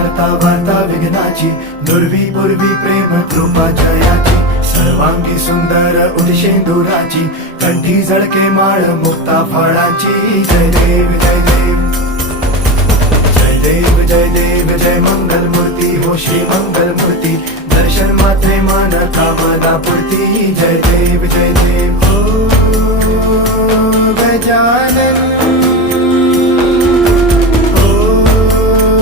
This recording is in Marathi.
हरता वार्ता विघ्नाची, दुर्वी पूर्वी प्रेम कृपा जयाची, सर्वांगी सुंदर उदिशेंदुराची, कंठी झळके माळ मुक्ता फळाची. जय देव जय देव जय देव जय देव जय मंगल मूर्ती हो श्री मंगल मूर्ती, दर्शन मात्रे मन कामना पूर्ती. जय देव जय देव